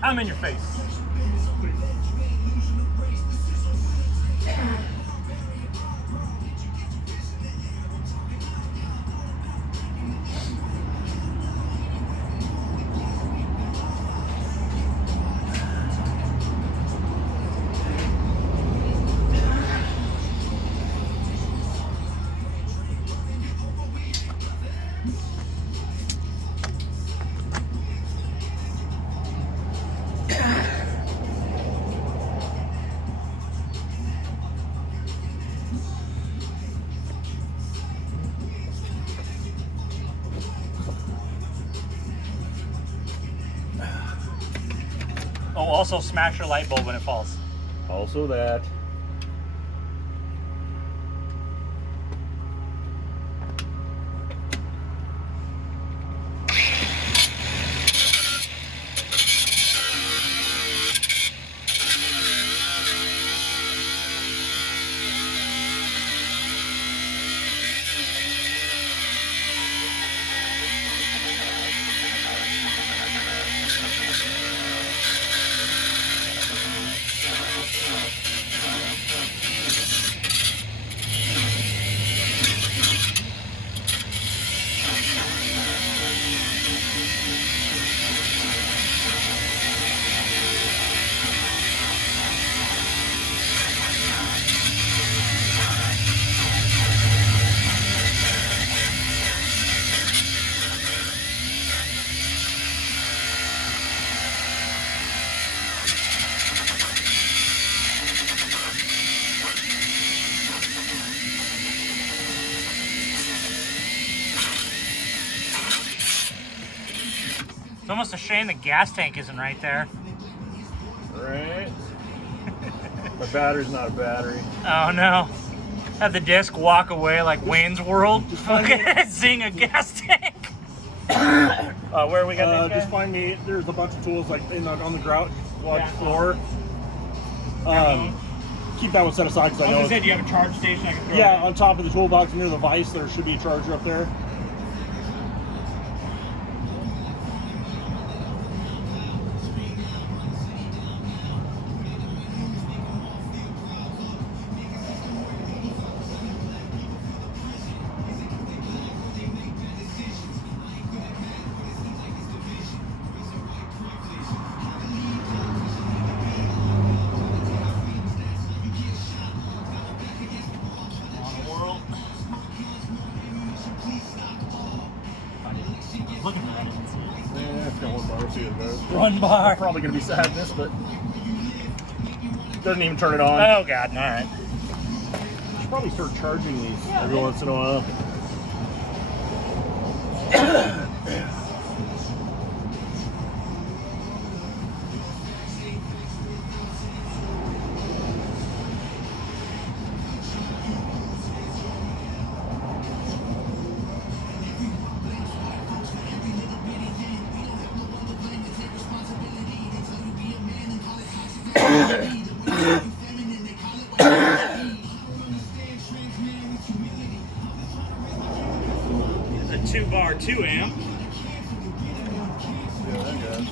I'm in your face. Oh, also smash your light bulb when it falls. Also that. It's almost a shame the gas tank isn't right there. Right. My battery's not a battery. Oh no. Have the disc walk away like Wayne's World. Zing a gas tank. Where we got Just find me. There's a bunch of tools like on the ground floor. Keep that one set aside because I know. Do you have a charge station I can throw? Yeah, on top of the toolbox near the vise, there should be a charger up there. Looking for that. Yeah, it's got one bar. We'll see what it goes. One bar. Probably going to be sadness, but doesn't even turn it on. Oh god, alright. Should probably start charging these every once in a while. It's a 2-bar 2-amp. Yeah, that goes.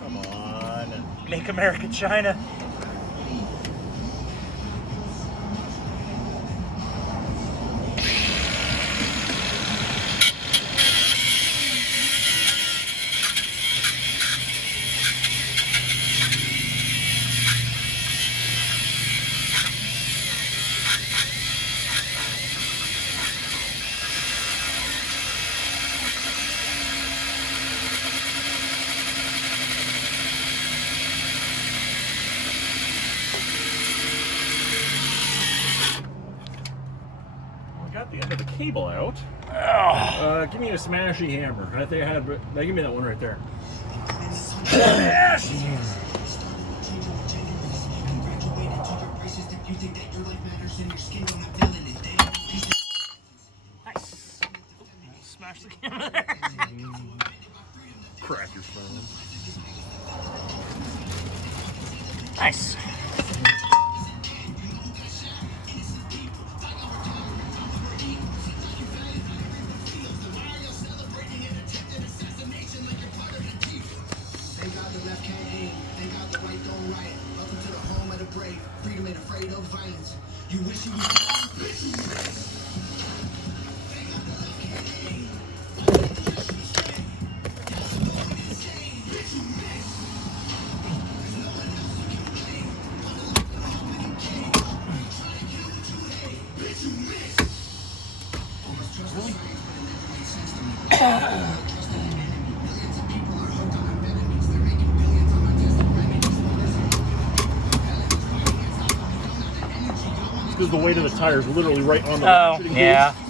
Come on. Make America China. Got the end of the cable out. Give me a smashy hammer. I think I had. Give me that one right there. Smash! Nice. Smash the camera there. Crack your phone. Nice. You wish you Because the weight of the tire is literally right on the ratcheting yeah. cage.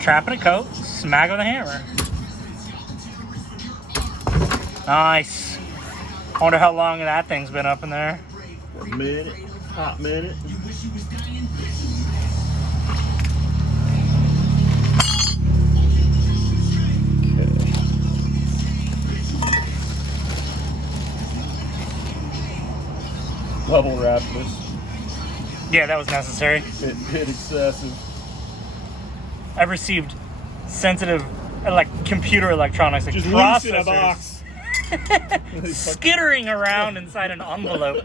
Trapping a coat, smack with a hammer. Nice. I wonder how long that thing's been up in there. For a minute, hot minute. Bubble wrap this. Yeah, that was necessary. Bit excessive. I've received sensitive, computer electronics, like Just processors, loose in a box. skittering around inside an envelope.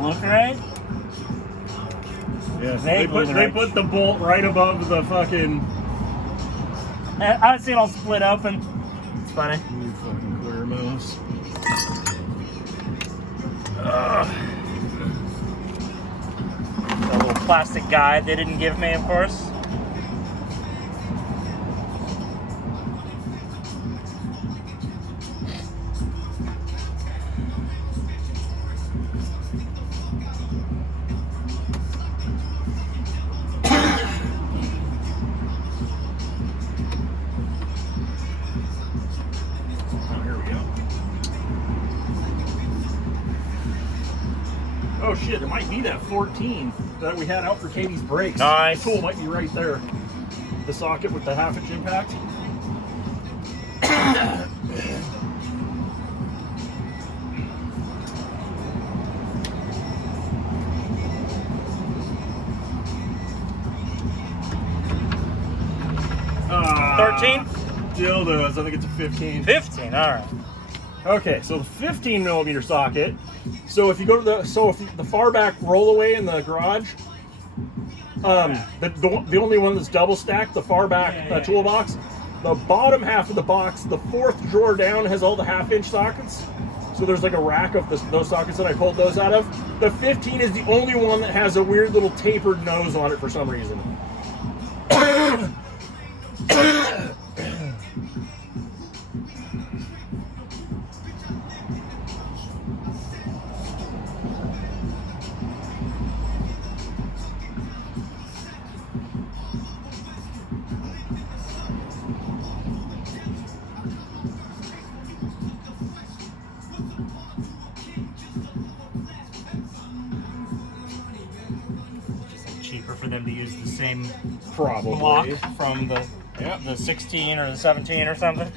Look right. Yes, They they put the bolt right above the fucking. I've seen it all split open. It's funny. You fucking clear mouse. A little plastic guide they didn't give me, of course. Oh shit, it might be that 14 that we had out for Katie's brakes. Nice. The tool might be right there. The socket with the 1/2 inch impact. Uh, 13? Dildos, I think it's a 15. 15, alright. Okay, so the 15 millimeter socket. So if you go to the far back rollaway in the garage, the only one that's double stacked, the far back toolbox, the bottom half of the box, the 4th drawer down has all the 1/2 inch sockets. So there's like a rack of those sockets that I pulled those out of. The 15 is the only one that has a weird little tapered nose on it for some reason. cheaper for them to use the same Probably. block from the Yep. the 16 or the 17 or something.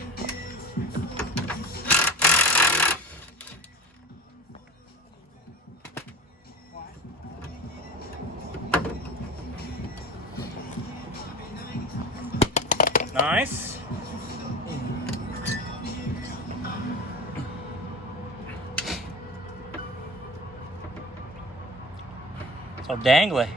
Nice. So dangly.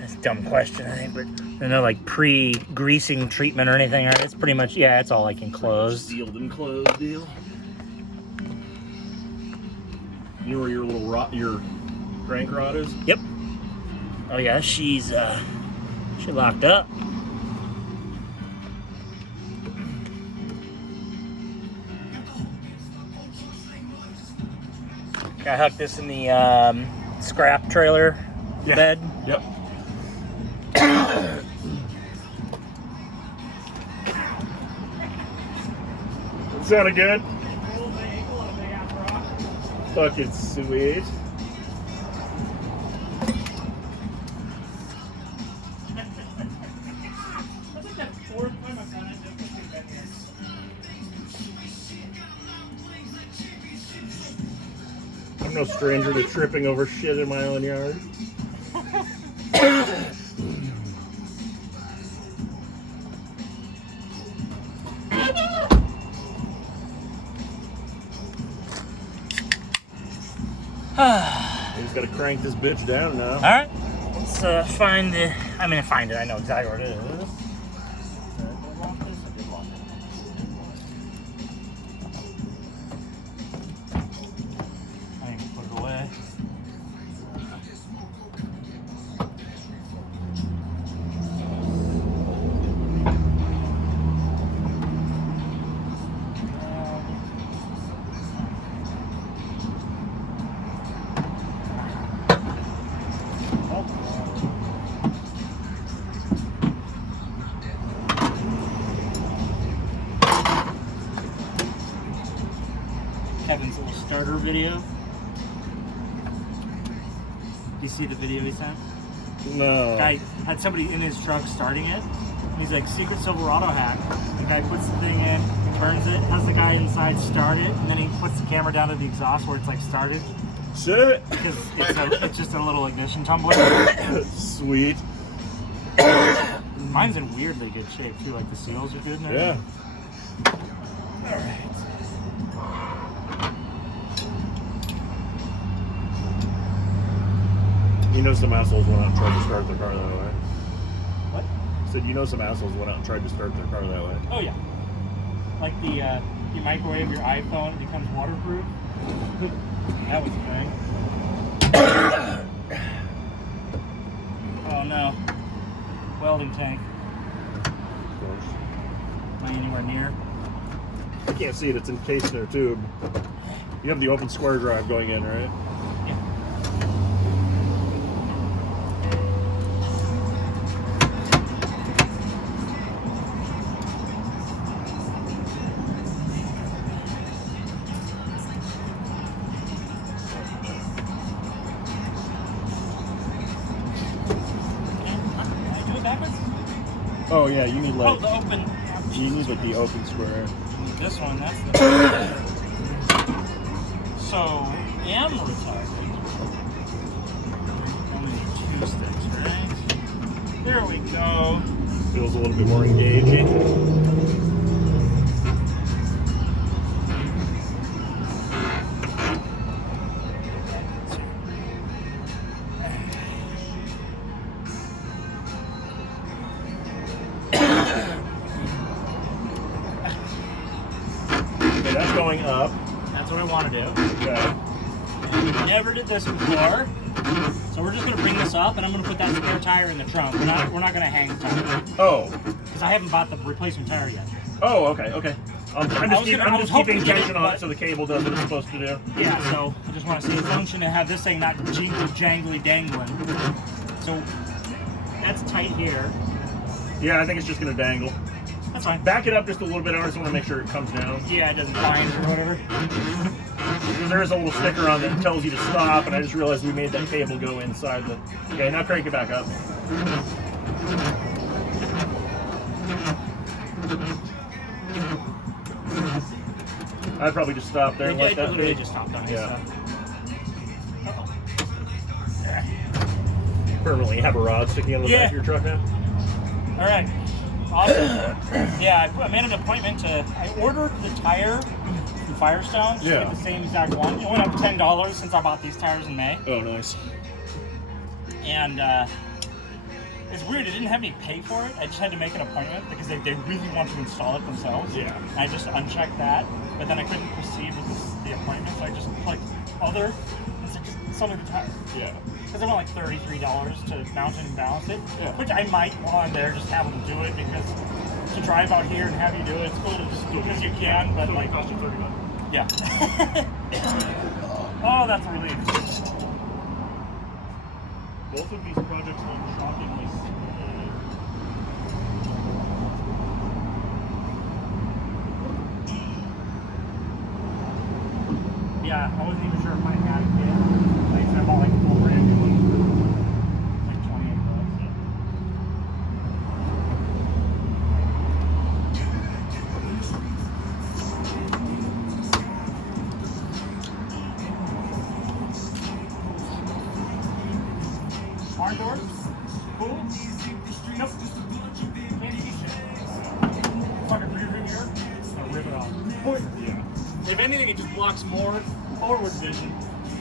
That's a dumb question, I think, but there's no like pre-greasing treatment or anything, right? It's pretty much, yeah, it's all like enclosed. Sealed and closed deal. You know where your little your crank rod is? Yep. Oh yeah, she locked up. I hooked this in the scrap trailer bed. Yep. Sounded good. Fucking sweet. I'm no stranger to tripping over shit in my own yard. He's got to crank this bitch down now. All right, let's find the. I mean, find it. I know exactly what it is. I can put it away. Kevin's little starter video. You see the video he sent? No. Guy had somebody in his truck starting it. And he's like, secret Silverado hack. The guy puts the thing in, turns it, has the guy inside start it, and then he puts the camera down to the exhaust where it's like started. Shit. Because it's just a little ignition tumbler. Sweet. Mine's in weirdly good shape too, like the seals are good now. Yeah. Alright. You know some assholes went out and tried to start their car that way. What? Said you know some assholes went out and tried to start their car that way. Oh yeah. Like the you microwave your iPhone, it becomes waterproof. That was a thing. Oh no. Welding tank. Of course. Am I anywhere near? I can't see it, it's encased in their tube. You have the open square drive going in, right? Yeah. Oh yeah, you need Oh, like the open. you need like the open square. This one, that's the. So, am retarded. Only need 2 sticks, right? There we go. Feels a little bit more engaging. Okay, that's going up. That's what I want to do. Okay. And we never did this before. So we're just going to bring this up, and I'm going to put that spare tire in the trunk. We're not going to hang the tire. Oh. Because I haven't bought the replacement tire yet. Oh, okay, okay. I'm just keeping tension on it so the cable does what it's supposed to do. Yeah, so I just want to see the function to have this thing not jangly dangling. So that's tight here. Yeah, I think it's just going to dangle. That's fine. Back it up just a little bit. I just want to make sure it comes down. Yeah, it doesn't bind or whatever. Because there is a little sticker on that tells you to stop, and I just realized we made that cable go inside the... Okay, now crank it back up. I'd probably just stop there and let that literally be. just stopped on it. Yeah. So. Uh-oh. Permanently have a rod sticking out of the back of your truck now? All right. Awesome. Yeah, I made an appointment I ordered the tire from Firestone. To get the same exact one. It went up $10 since I bought these tires in May. Oh, nice. And it's weird. It didn't have me pay for it. I just had to make an appointment because they really want to install it themselves. Yeah. And I just unchecked that, but then I couldn't proceed with the appointment, so I just clicked other. It's like just sell me the tire. Yeah. Because I want like $33 to mount it and balance it, Yeah. which I might while I'm there just have them do it because to drive out here and have you do it, it's cool to just do because you can, but like cost you $30. yeah. Oh, that's a relief. Both of these projects look shockingly small. Yeah, I wasn't even sure if I had it yet. Like, I bought like a full brand new one for like $28. Barn doors? Cool? Nope. Can't see shit. Fucking rear mirror? I'll rip it off. Yeah. If anything, it just blocks more forward vision.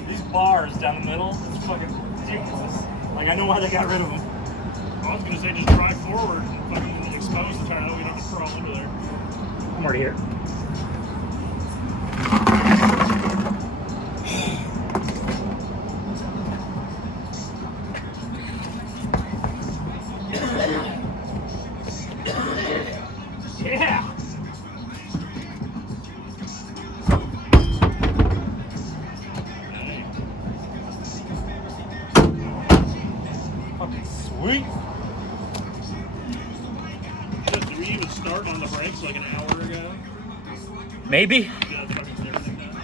These bars down the middle, it's fucking ridiculous. Like, I know why they got rid of them. I was gonna say just drive forward and fucking expose the tire. That way you don't have to crawl into there. I'm already here. Yeah. Fucking sweet. Did we even start on the brakes like an hour ago? Maybe. Yeah, fucking everything done.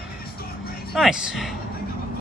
Nice.